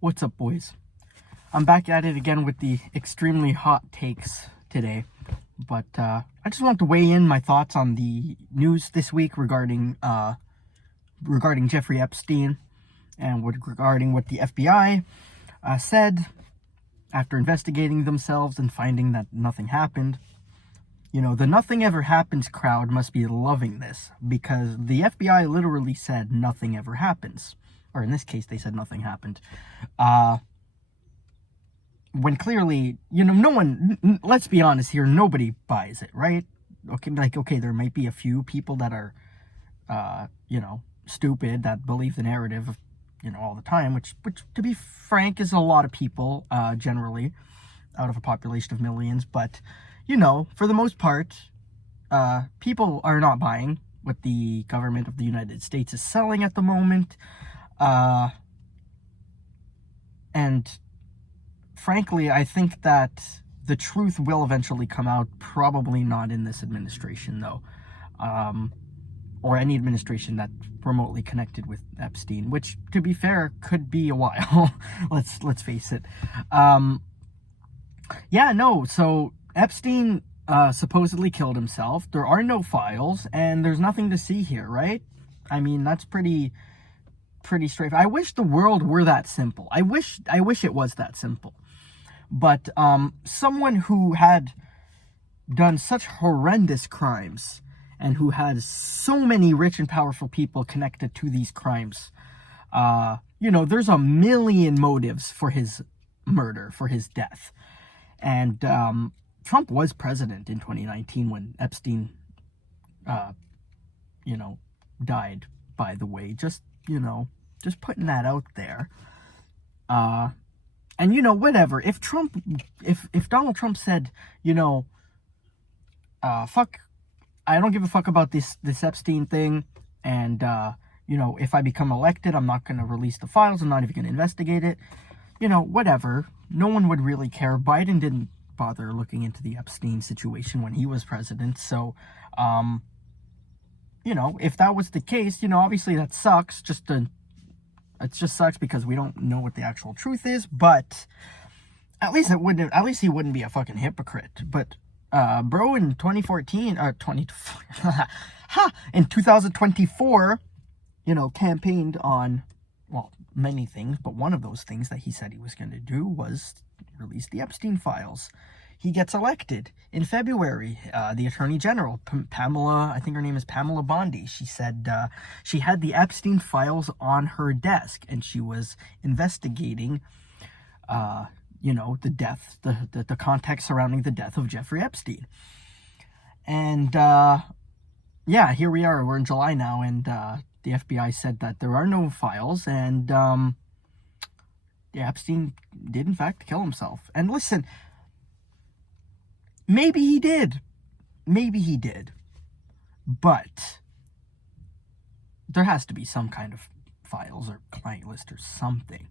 What's up, boys? I'm back at it again with the extremely hot takes today. But I just want to weigh in my thoughts on the news this week regarding Jeffrey Epstein and regarding what the FBI said after investigating themselves and finding that nothing happened. You know, the nothing ever happens crowd must be loving this, because the FBI literally said nothing ever happens. Or in this case, they said nothing happened. When clearly, no one, let's be honest here, nobody buys it, right? Okay, there might be a few people that are, stupid, that believe the narrative, all the time, which, to be frank, is a lot of people, generally, out of a population of millions. But, for the most part, people are not buying what the government of the United States is selling at the moment. And frankly, I think that the truth will eventually come out, probably not in this administration, though. Or any administration that's remotely connected with Epstein, which, to be fair, could be a while. let's face it. So Epstein supposedly killed himself. There are no files, and there's nothing to see here, right? I mean, that's pretty straight. I wish the world were that simple. I wish it was that simple. But someone who had done such horrendous crimes and who has so many rich and powerful people connected to these crimes, there's a million motives for his murder, for his death. And Trump was president in 2019 when Epstein, died, by the way. Just putting that out there. And whatever. If Donald Trump said, fuck, I don't give a fuck about this Epstein thing, and if I become elected, I'm not gonna release the files, I'm not even gonna investigate it, whatever. No one would really care. Biden didn't bother looking into the Epstein situation when he was president, so if that was the case, obviously that sucks. It just sucks because we don't know what the actual truth is, but at least he wouldn't be a fucking hypocrite. But bro, in 2024, campaigned on, well, many things, but one of those things that he said he was going to do was release the Epstein files. He gets elected in February. The Attorney General, Pamela, I think her name is Pamela Bondi, she said she had the Epstein files on her desk, and she was investigating, the death, the context surrounding the death of Jeffrey Epstein. And, here we are. We're in July now, and the FBI said that there are no files, and Epstein did, in fact, kill himself. And listen, maybe he did, but there has to be some kind of files or client list or something.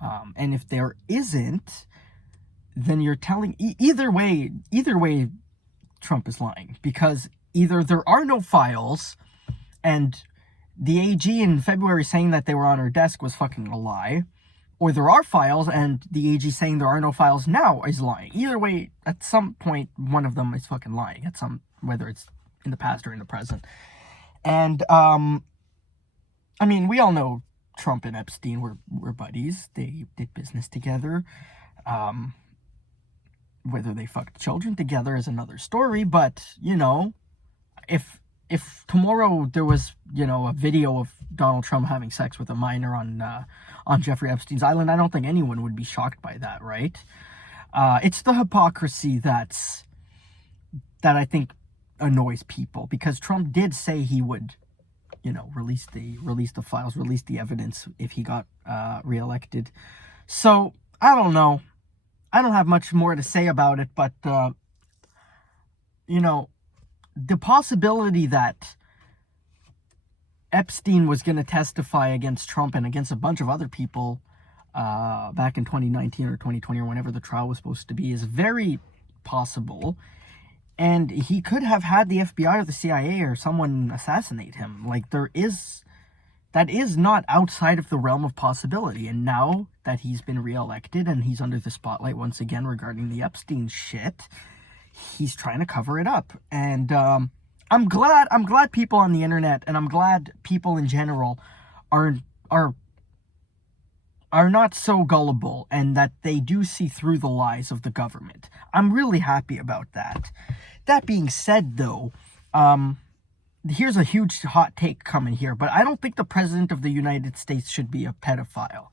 And if there isn't, then you're telling, either way, Trump is lying, because either there are no files and the AG in February saying that they were on her desk was fucking a lie, or there are files and the AG saying there are no files now is lying. Either way, at some point, one of them is fucking lying, whether it's in the past or in the present. And, we all know Trump and Epstein were buddies. They did business together. Whether they fucked children together is another story, but, if tomorrow there was, a video of Donald Trump having sex with a minor on Jeffrey Epstein's island, I don't think anyone would be shocked by that, right? It's the hypocrisy that I think annoys people, because Trump did say he would, release the files, release the evidence if he got reelected. So I don't know. I don't have much more to say about it, but the possibility that Epstein was going to testify against Trump and against a bunch of other people back in 2019 or 2020 or whenever the trial was supposed to be is very possible. And he could have had the FBI or the CIA or someone assassinate him. Like, that is not outside of the realm of possibility. And now that he's been reelected and he's under the spotlight once again regarding the Epstein shit, he's trying to cover it up. And I'm glad people on the internet, and I'm glad people in general are not so gullible, and that they do see through the lies of the government. I'm really happy about that. That being said, though, here's a huge hot take coming here, but I don't think the President of the United States should be a pedophile.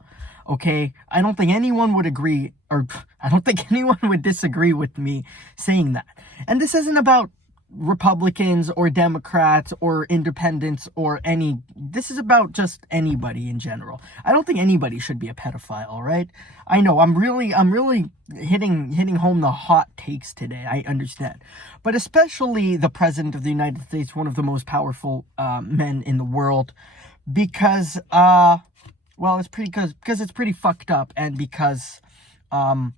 Okay? I don't think anyone would agree, or I don't think anyone would disagree with me saying that. And this isn't about Republicans or Democrats or independents or this is about just anybody in general. I don't think anybody should be a pedophile, right? I know I'm really hitting home the hot takes today. I understand. But especially the President of the United States, one of the most powerful men in the world, because it's pretty fucked up, and because I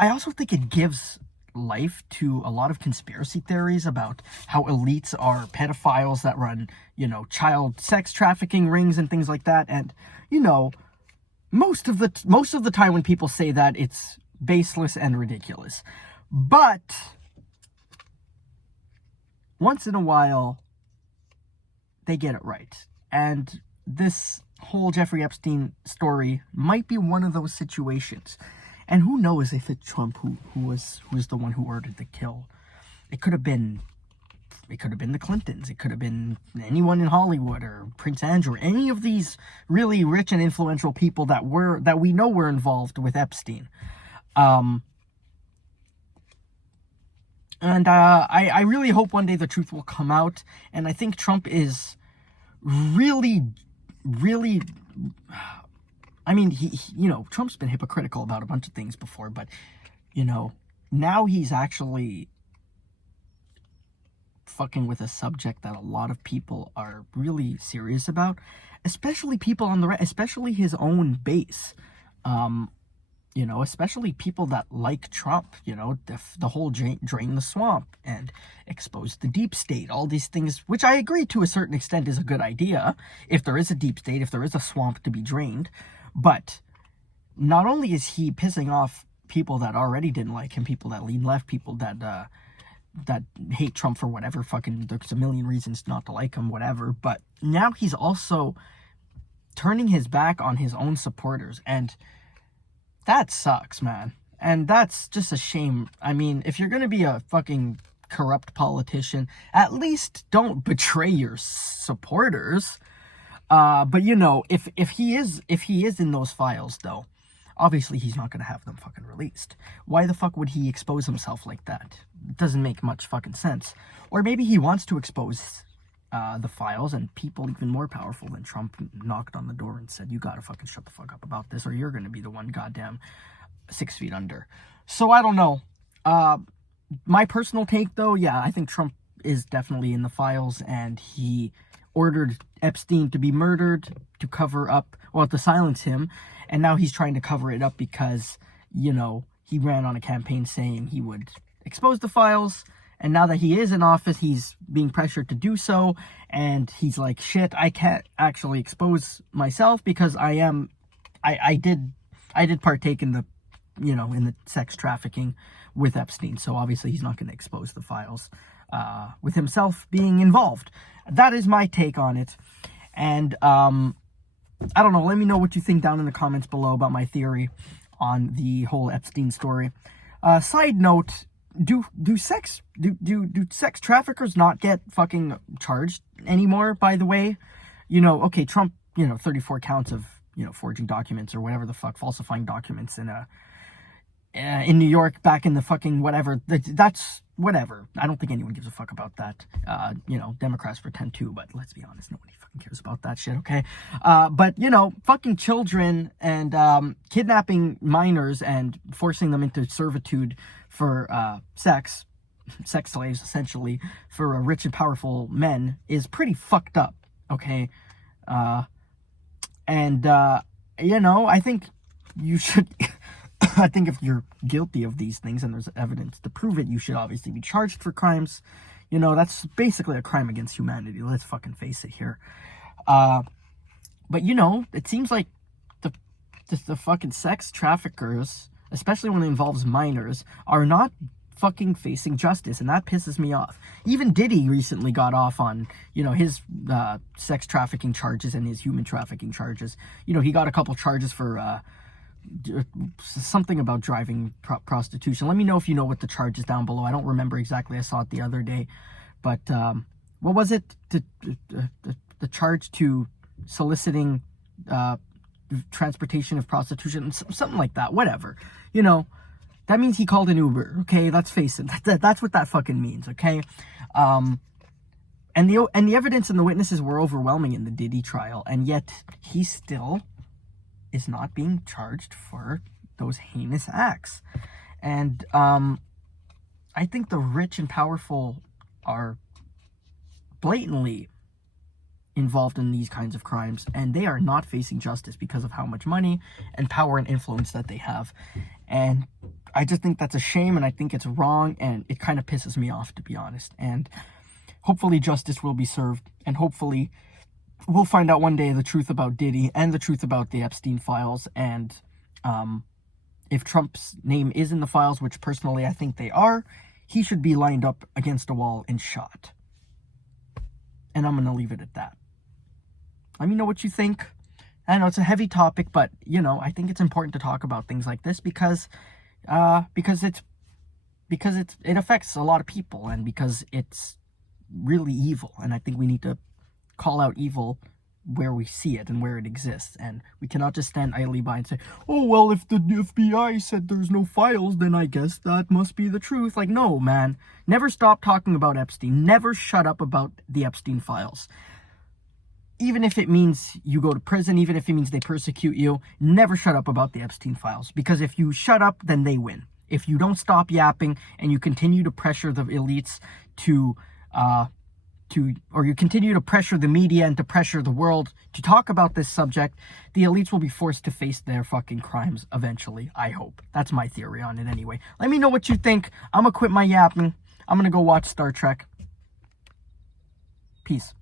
also think it gives life to a lot of conspiracy theories about how elites are pedophiles that run, child sex trafficking rings and things like that. And, most of the time when people say that, it's baseless and ridiculous. But once in a while, they get it right. And this whole Jeffrey Epstein story might be one of those situations. And who knows if it's Trump who was the one who ordered the kill. It could have been the Clintons. It could have been anyone in Hollywood, or Prince Andrew, or any of these really rich and influential people that we know were involved with Epstein. I really hope one day the truth will come out. And I think Trump is really I mean, he Trump's been hypocritical about a bunch of things before, but, now he's actually fucking with a subject that a lot of people are really serious about, especially people on the right, especially his own base, especially people that like Trump, the whole drain the swamp and expose the deep state, all these things, which I agree to a certain extent is a good idea, if there is a deep state, if there is a swamp to be drained. But not only is he pissing off people that already didn't like him, people that lean left, people that hate Trump for whatever, fucking, there's a million reasons not to like him, whatever, but now he's also turning his back on his own supporters, and that sucks, man. And that's just a shame. I mean, if you're gonna be a fucking corrupt politician, at least don't betray your supporters. But if he is in those files, though, obviously he's not gonna have them fucking released. Why the fuck would he expose himself like that? It doesn't make much fucking sense. Or maybe he wants to expose the files, and people even more powerful than Trump knocked on the door and said, you gotta fucking shut the fuck up about this, or you're gonna be the one goddamn 6 feet under. So I don't know. My personal take, though, yeah, I think Trump is definitely in the files, and he ordered Epstein to be murdered to cover up, to silence him, and now he's trying to cover it up because, he ran on a campaign saying he would expose the files, and now that he is in office, he's being pressured to do so, and he's like, shit, I can't actually expose myself because I did partake in the, in the sex trafficking with Epstein, so obviously he's not going to expose the files with himself being involved. That is my take on it. And I don't know, let me know what you think down in the comments below about my theory on the whole Epstein story. Side note, do sex traffickers not get fucking charged anymore, by the way? Okay, Trump, 34 counts of, forging documents or whatever the fuck, falsifying documents in New York back in the fucking whatever. That's whatever. I don't think anyone gives a fuck about that. Democrats pretend to, but let's be honest, nobody fucking cares about that shit, okay? But, fucking children and kidnapping minors and forcing them into servitude for sex slaves, essentially, for rich and powerful men is pretty fucked up, okay? I think you should... I think if you're guilty of these things and there's evidence to prove it, you should obviously be charged for crimes. That's basically a crime against humanity. Let's fucking face it here. But you know, it seems like the fucking sex traffickers, especially when it involves minors, are not fucking facing justice, and that pisses me off. Even Diddy recently got off on, you know, his sex trafficking charges and his human trafficking charges. You know, he got a couple charges for something about driving prostitution. Let me know if you know what the charge is down below. I don't remember exactly. I saw it the other day. But what was it? The charge to soliciting transportation of prostitution, something like that. Whatever. You know, that means he called an Uber. Okay, let's face it. That's what that fucking means. Okay. And the evidence and the witnesses were overwhelming in the Diddy trial, and yet he still is not being charged for those heinous acts. And I think the rich and powerful are blatantly involved in these kinds of crimes, and they are not facing justice because of how much money and power and influence that they have. And I just think that's a shame, and I think it's wrong, and it kind of pisses me off, to be honest. And hopefully justice will be served, and hopefully we'll find out one day the truth about Diddy and the truth about the Epstein files. And if Trump's name is in the files, which personally I think they are, he should be lined up against a wall and shot. And I'm going to leave it at that. Let me know what you think. I know it's a heavy topic, but, you know, I think it's important to talk about things like this because it affects a lot of people, and because it's really evil. And I think we need to call out evil where we see it and where it exists, and we cannot just stand idly by and say, oh, well, if the FBI said there's no files, then I guess that must be the truth. Like, no, man, never stop talking about Epstein. Never shut up about the Epstein files. Even if it means you go to prison, even if it means they persecute you, never shut up about the Epstein files, because if you shut up, then they win. If you don't stop yapping and you continue to pressure the elites or you continue to pressure the media and to pressure the world to talk about this subject, the elites will be forced to face their fucking crimes eventually, I hope. That's my theory on it anyway. Let me know what you think. I'm gonna quit my yapping. I'm gonna go watch Star Trek. Peace.